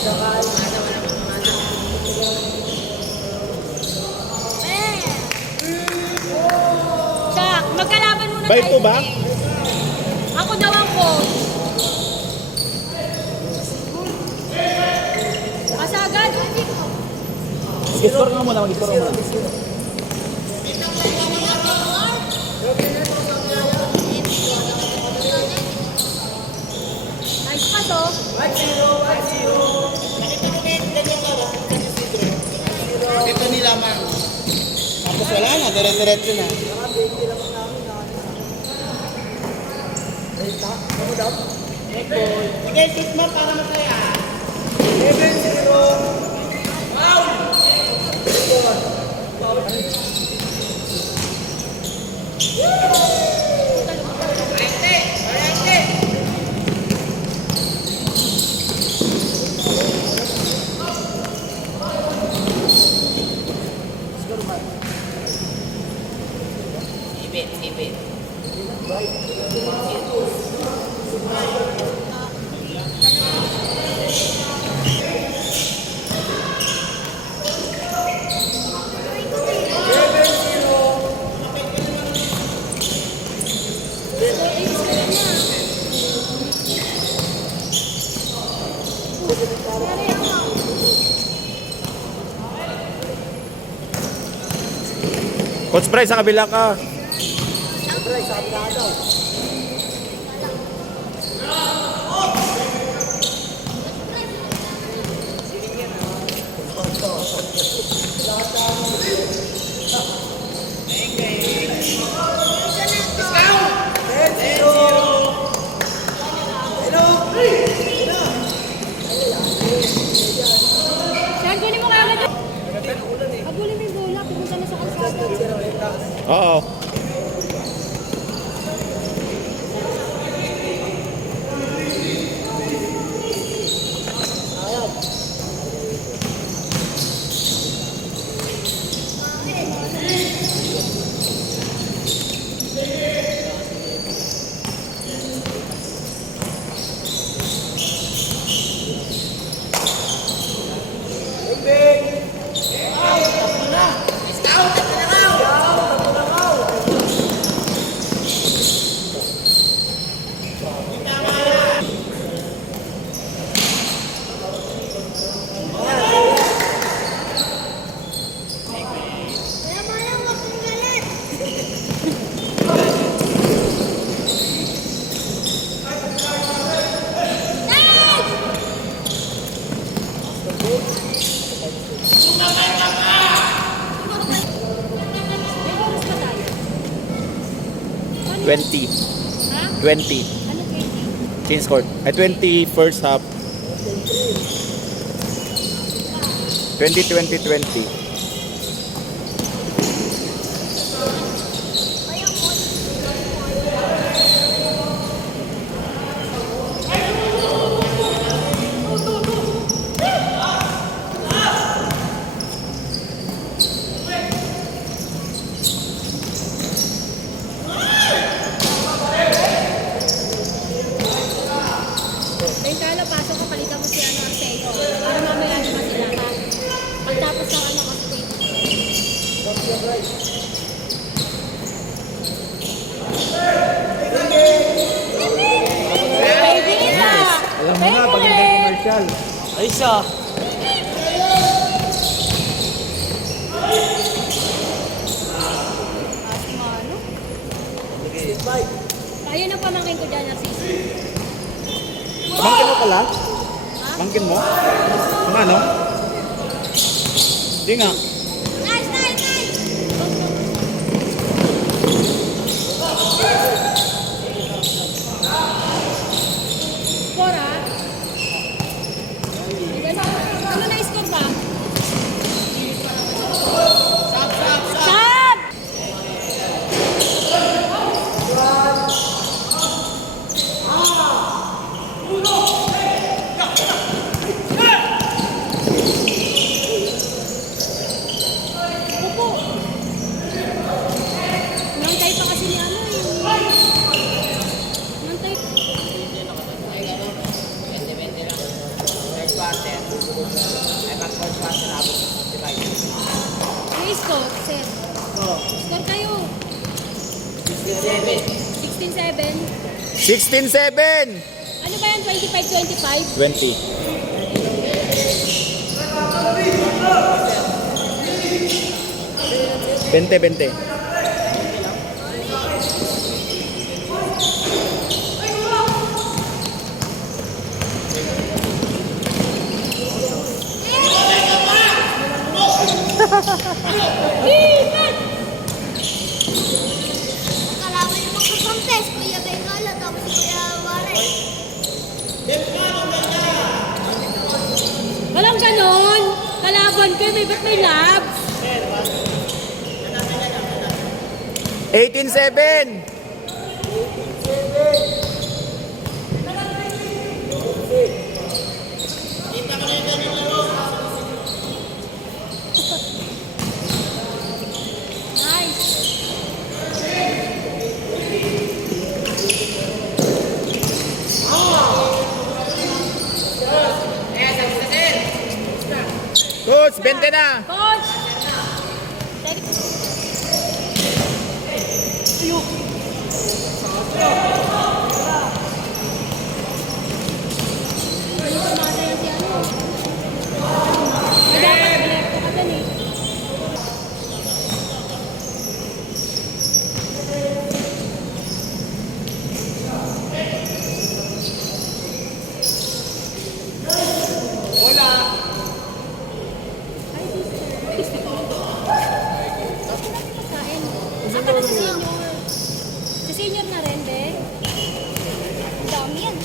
Jack, magkalaban muna By tayo. 2 ba? Ako daw ako. Kasagad. Mag-score nga muna, mag-score nga muna. Nice pa to. 1-0. Ito nila mang. Tapos wala na, dire-diretso na. Sige, shoot mo para masaya. 7-0. Ibit. Coach Bryce, sa kabila ka. Sir, kunin mo kaya agad. Habulin mo yung bola. Pumunta na sa kalsada. Oo. May oras pa tayo. 20. Ha? 20. Ano 20? Change court. Ay, 20 first half. 20. Bentalo, pasok ka, palitan mo si Arceo. Para mamaya naman sila ka. Pagtapos ng kasi. Alam mo na, pag hindi commercial. Ay siya. Ayun ang pamangkin ko dyan, Narciso. Pamangkin mo pala? Ha? Pamangkin mo? Ang ano? Hindi nga. Nice! Score, ha? Ano na-score ba? Sab! Upo. Nangkay pa kasi ni ano eh. Ay, mag-force pass na abot ng 55. Please ko, sir. Score kayo. 7. 16-7. 16-7. Ano ba yan? 25-25? 20. 20. Kalaban yung magkakontes, Kuya Bengala, tapos si Kuya Warren. Walang ganon. Kalaban ko, may ba't may labs? 18-7. Nice. Coach, 20 na. Coach! Ano tumasa yan si ano? Dapat direkto ka dun eh. Kain. Saan ka na sa senior? Sa senior na rin, be? Ang dami yan.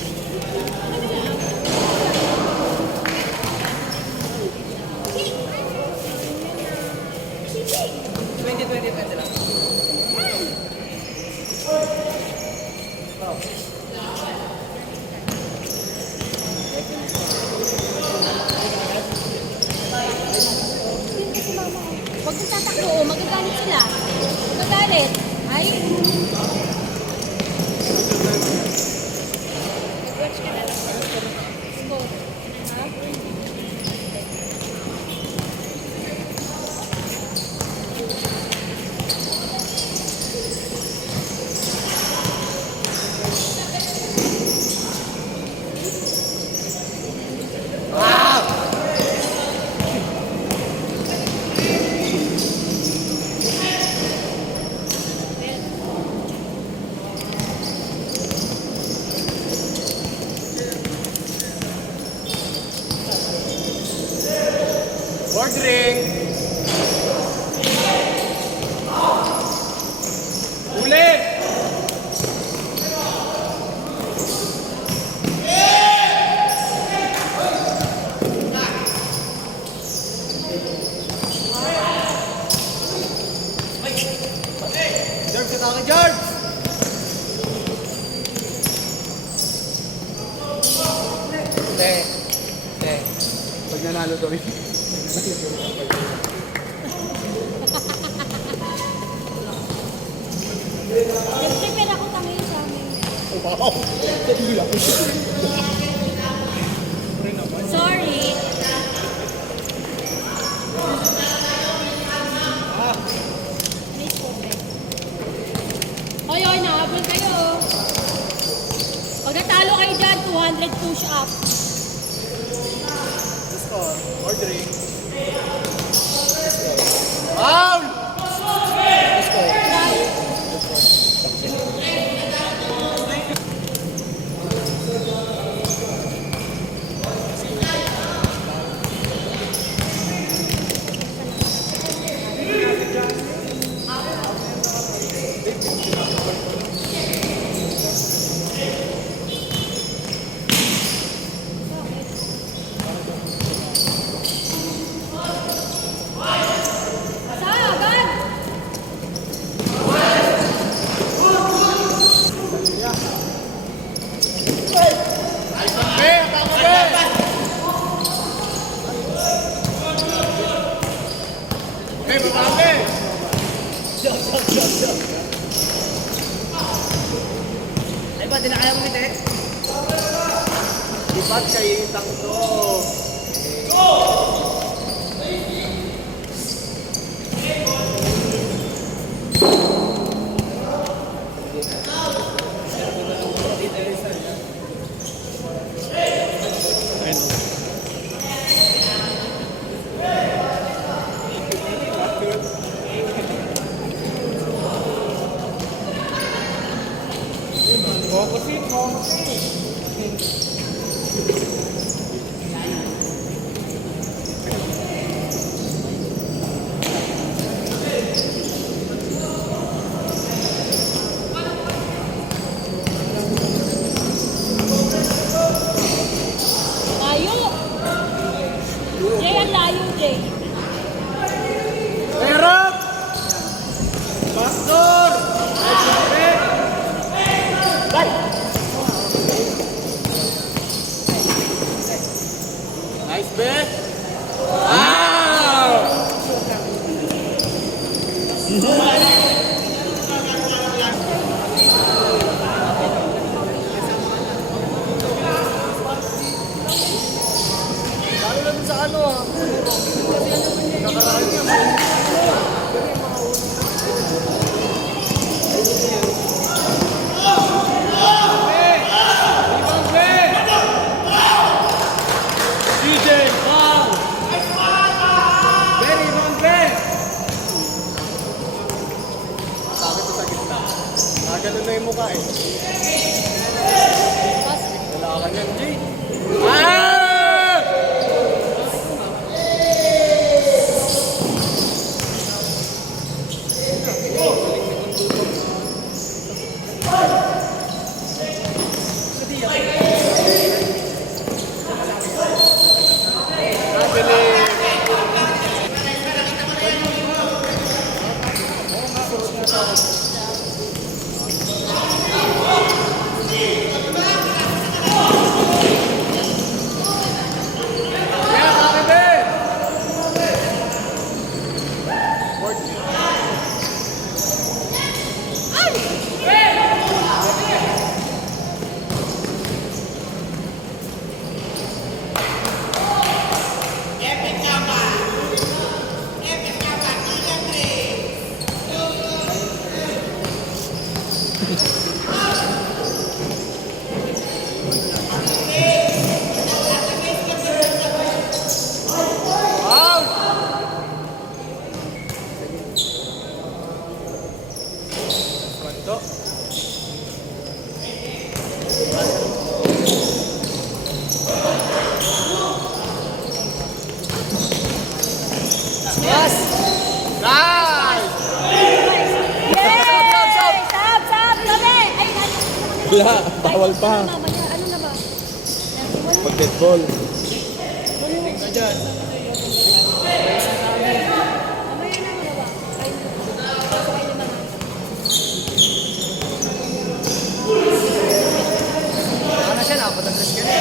Huwag mong tatakbo, oh. Magagalit sila. Magagalit. Ay. Mag-watch ka na lang. Score. Ha? Ordering. Uli. George, kita ka, George! Pag nanalo to, Nag-prepare ako kami sa amin. Sorry. Nice po, be. Hoy, hoy, nahabol kayo. Pag natalo kayo dyan, 200 push-up. Ordering. Foul! Sagan! Hey, babae! Ay ba, di na kaya mo ngiti? Ibat kayo yung tangto. Layo! Jay, ang layo, Jay. Erap! Pastor! Nice bet! Wow! DJ, bang! Very long bet! Sakit to sa gitna. Nakaganon na yung mukha eh. Wala ka niyan, G. Ah! Wala, bawal pa. Mamaya, ano na ba? Basketball. Tingin ka dyan. Mamaya na mga ba? Kain na mga. Ano siya, napatagras ka na.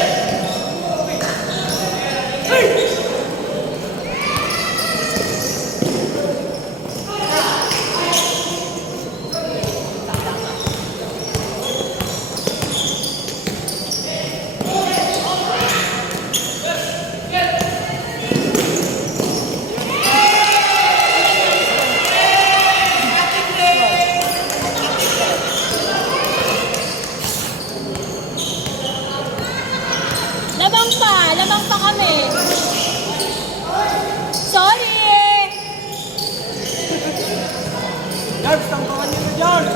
Lamang pa kami. Sorry! George, tampangan niyo na, George!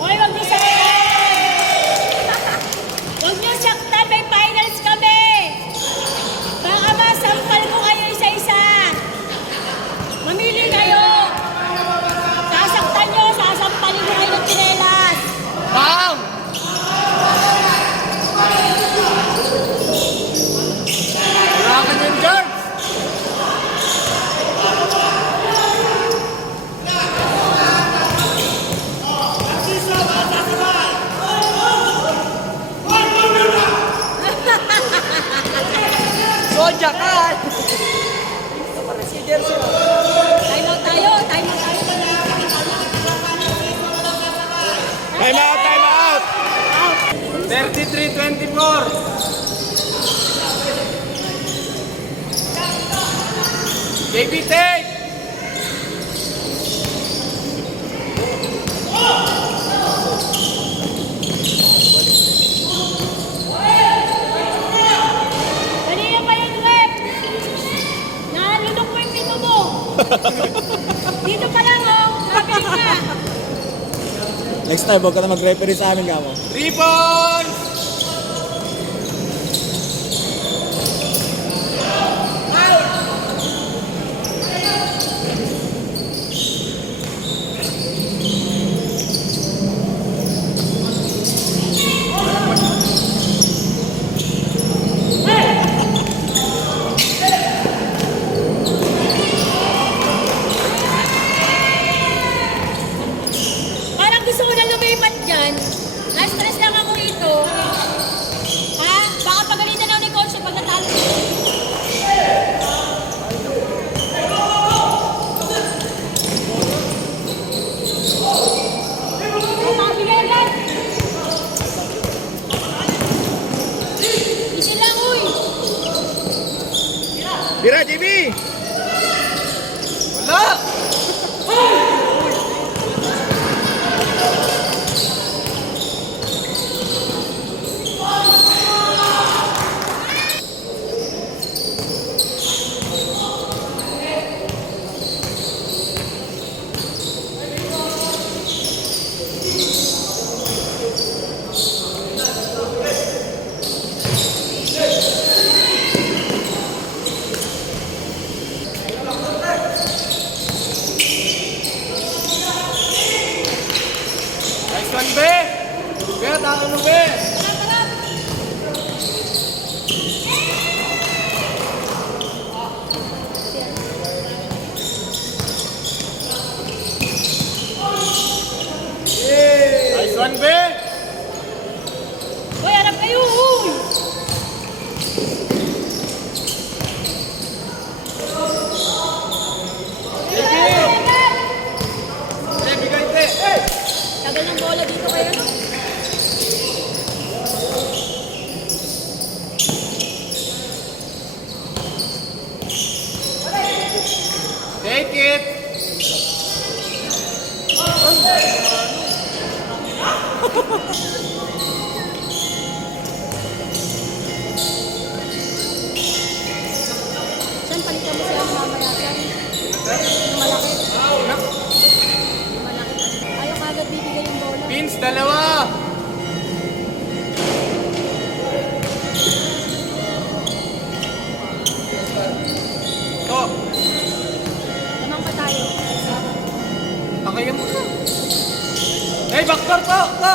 Hoy, wag niyo saktan! Wag niyo saktan, may finals kami! Baka masampal ko kayo isa-isa! Mamili kayo! Sasaktan niyo, sasampalin ko kayo ng tsinelas! Bang! Wala ka niyan, George! Soja ka! Si Jersey. Time out, time out! 33-24. JB, take! Kanina pa yung rep. Nalunok mo yung pito mo. Dito pa lang, oh. Kapit ka. Next time, huwag ka na mag-referee sa amin, kamo. 3 points! Parang gusto ko na lumipat dyan. Na-stress lang ako rito. Ha? Baka pagalitan ako ni Coach pag natalo. Oh, mabigay agad. Isin lang, uy. Tira, JB! Wala! Nice one, be! Be, talo mo, be! Nice one, be! Uy, harap kayo, uy. Be, bigay, be! Hey! Tagal ng bola dito kayo, no? Take it! Saan palitan mo siya mamaya dyan? Yung malaki. Yung malaki. Ayaw kagad bibigay yung bola. Pins, dalawa! To, Lamang pa tayo. takayan mo na. Hey, backdoor to! To!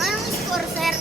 Anong score, sir?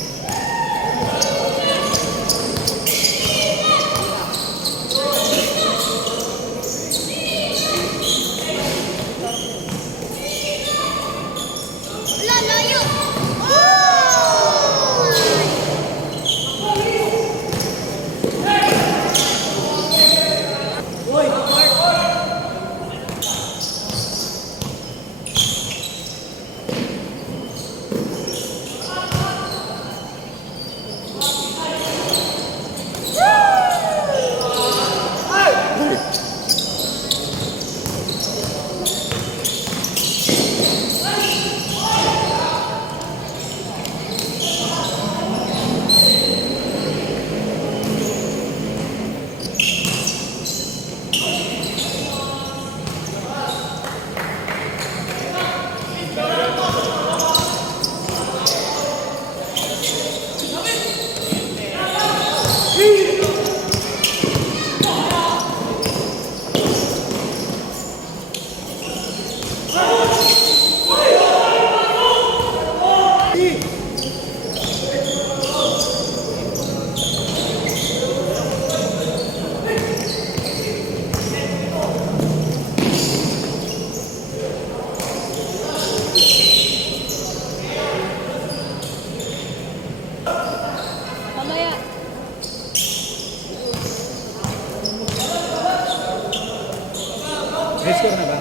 score na ba?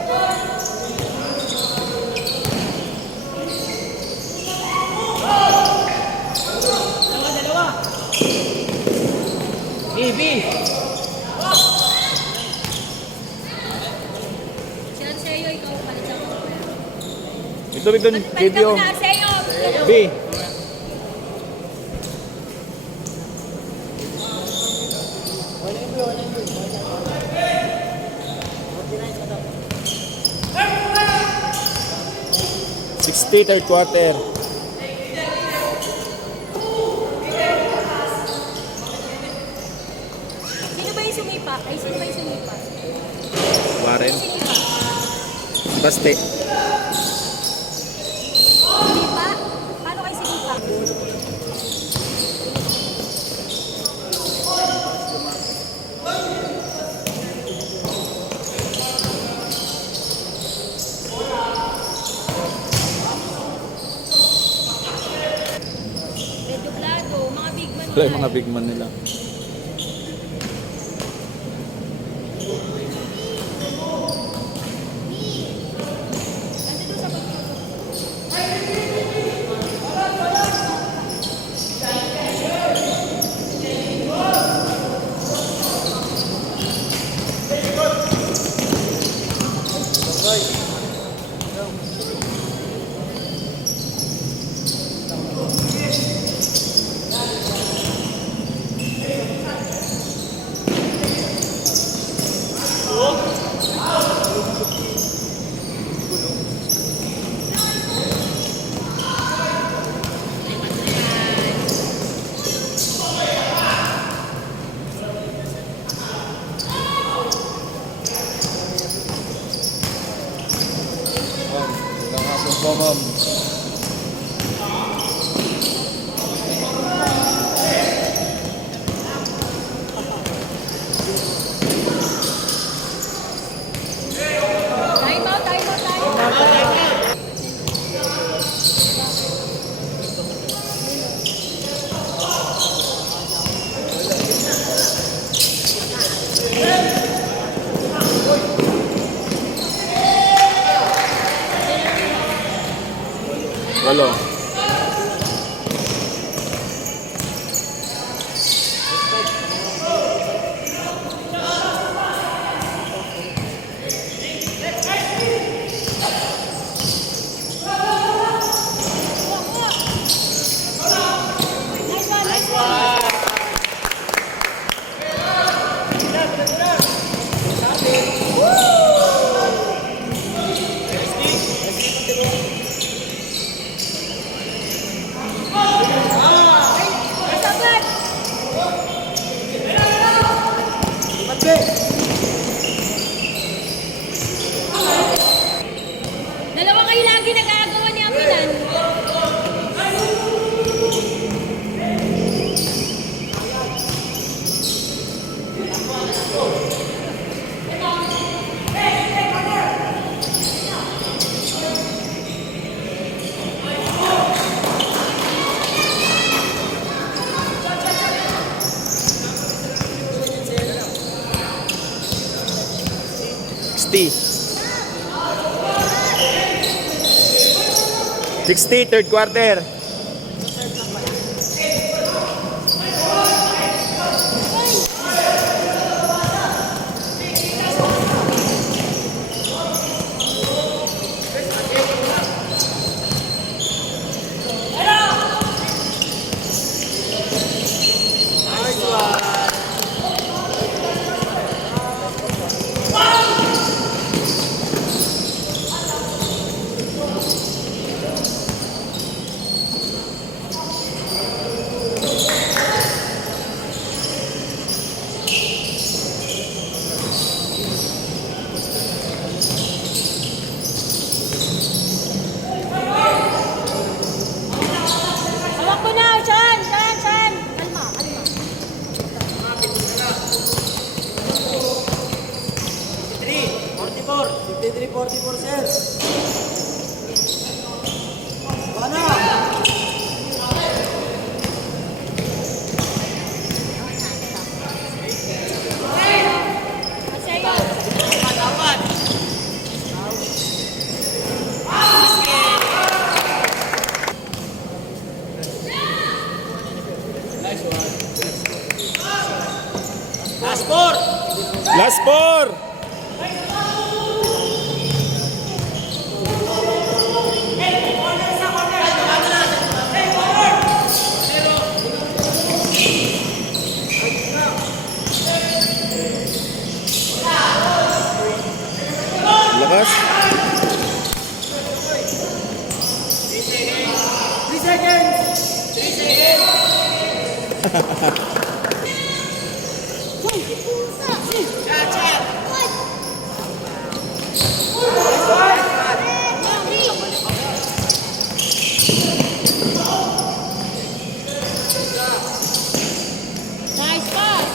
Si Arceo, ikaw palit sa ako. Ito, Palit video. ako na, Arceo. B. Third quarter. Sino ba yung sumipa? Ay, sino ba yung sumipa? Warren. Sinipa? Baste. Sinipa? Paano kayo sinipa? Red Doblado, mga big man. Wala yung mga big man nila. Nandito sa pagkakas. Magandang hapon po, ma'am. Time out, time out, time out. Walo. Nice one, nice one. Kasabat! Dalawa kayo lagi nag-aagawan ni Aminan. Sixty. 60, third quarter. Hawak ko na! Saan? Saan? Saan? Kalma, kalma. 53-44, sir. Bana! Arceo. Last four. Last four! Lakas. 3 seconds. 3 seconds. Hoy, si Pusa! Chat, chat. Hoy! Nice pass.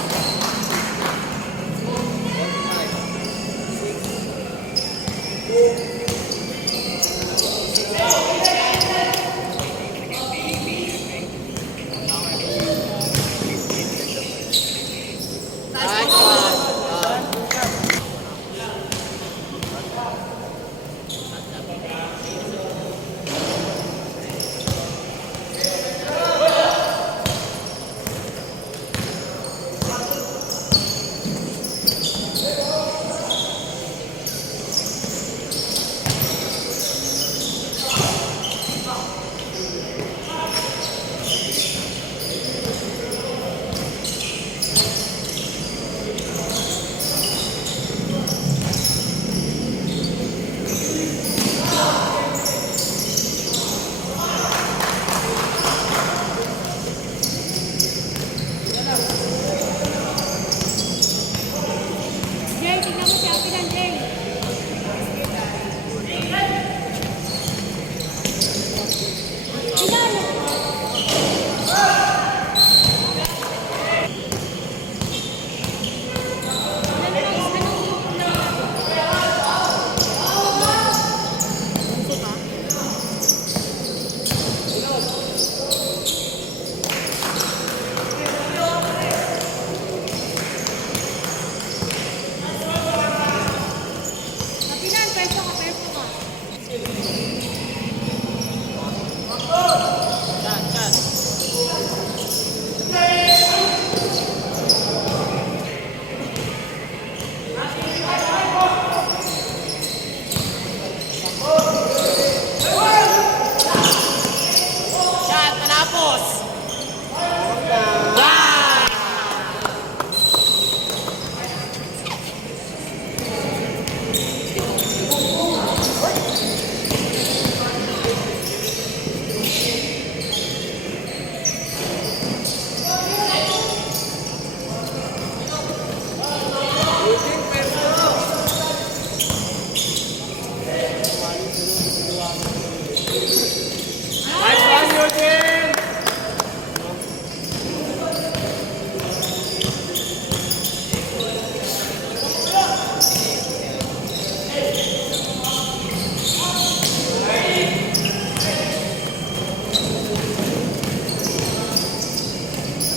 Jay, tignan mo si Ate Dan, Jay. Tignan mo. Kapinan, pwesto ka, pwesto ka. Chat, chat. Chat, manapos. Nice one, Eugene.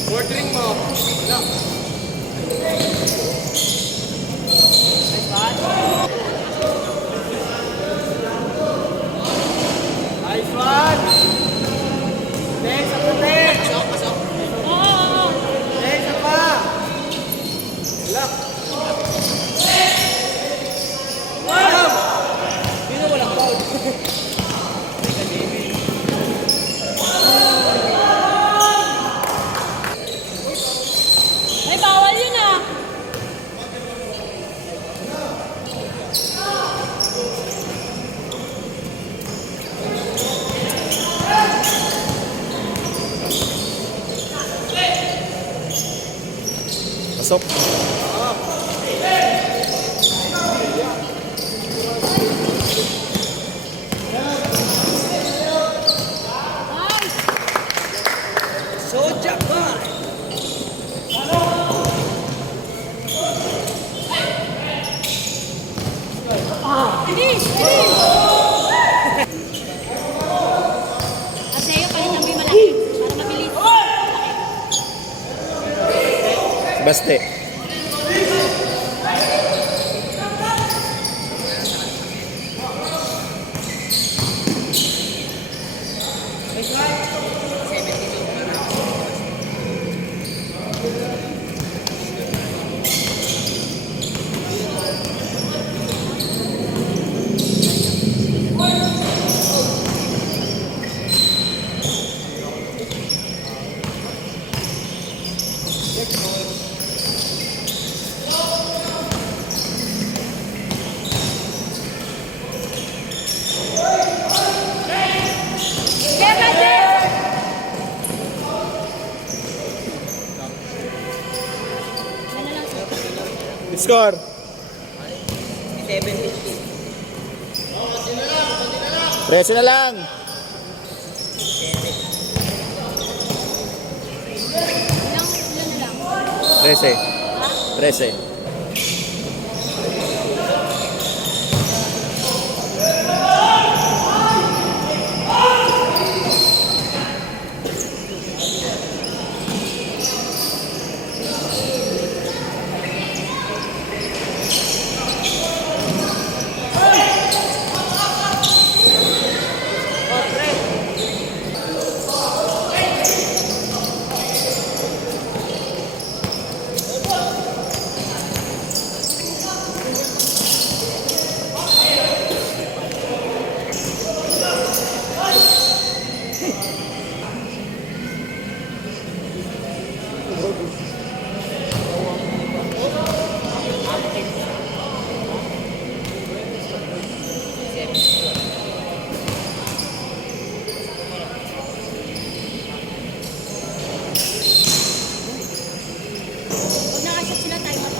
Fourth ring mo. No. Nice one. Next, up to 10. Pasok, pasok. Oo, oo. Next, up pa. Lock. Wow! Sino walang foul? Ay, bawal yun ah. Pasok. Nice. Soja man. Bilis, bilis. Aseo, palit ng malaki. Para mabilis. Baste. Kaya Jeff! Ano lang sir? Score. 750. Preso na lang. Ilan na lang? 13. 13. Pag nakashot sila tayo pa.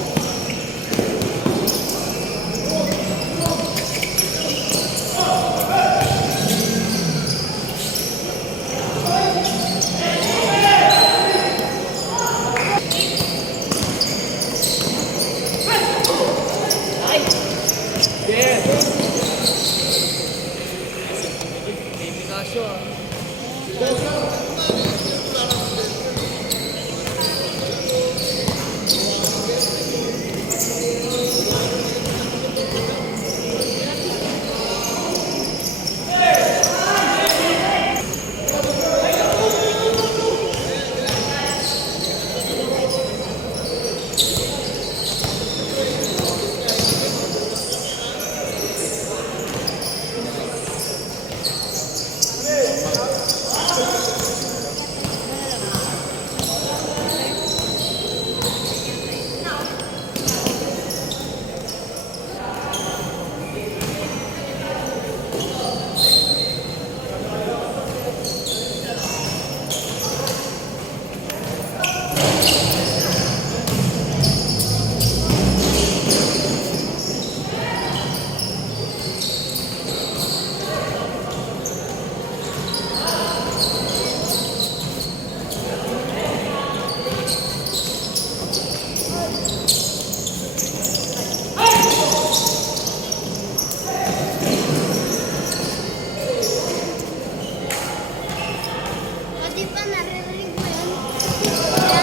Pati pa naririnig mo yun.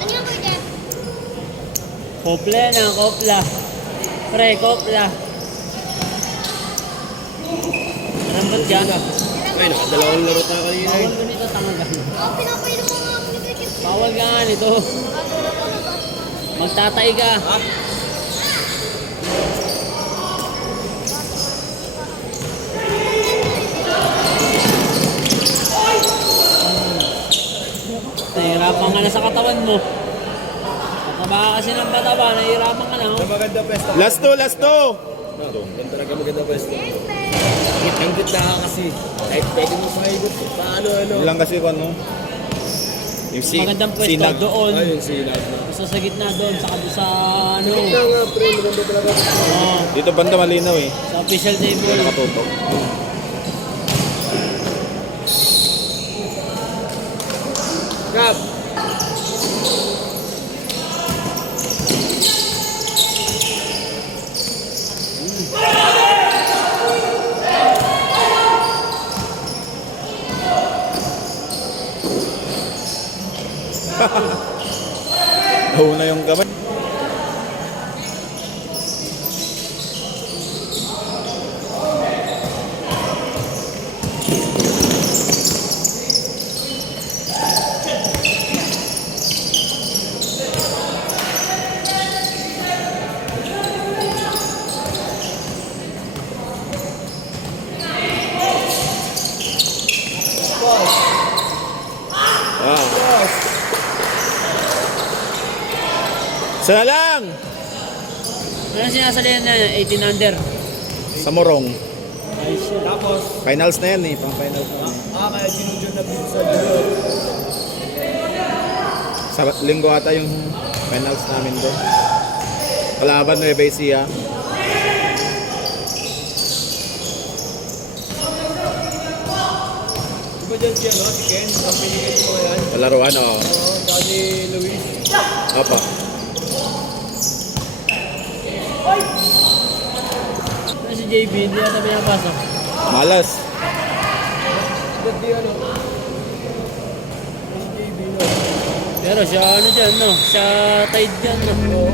Ano yung kuya Jeff? Kopla na, kopla. Pre, kopla. Marambot ka? Ay, nakadalawang laro tayo kanina. Bawal ko nito tamagan. Oh, pinapainom mo nga ako ni kuya Jeff. Bawal ka nga nito. Magtatay ka. Nahihirapan ka na sa katawan mo. Pataba ka kasi ng pataba, nahihirapan ka na. Oh. Maganda pwesto. Last two, last two. Yan talaga maganda pwesto. Ang gitna ka kasi. Kahit pwede mo sa ikot. Paano ano? Yun lang kasi kung ano. Yung Magandang pwesto sinag. doon. Ayun, sila. Gusto sa gitna doon, sa ano. Gitna nga, pre. Maganda talaga. Oh, Dito banda malinaw eh. sa official table. Nakatutok. Kap! Sana lang! Ano sinasalihan na 18 under? Sa Morong. Tapos, Finals na yan eh. Pang finals na. kaya sinudyo na dito sa dulo. Sa linggo ata yung finals namin doon. Kalaban Nueva Ecija. Diba dyan siya, no? Si Ken, ang pinigay mo yan. Palaruan o. Oo, dati Luis. Opo. Ano si JB? Hindi ata pinapasok. Malas. Dati ano? Si JB, no? Pero siya ano dyan, no? Siya tied dyan, no? Oo.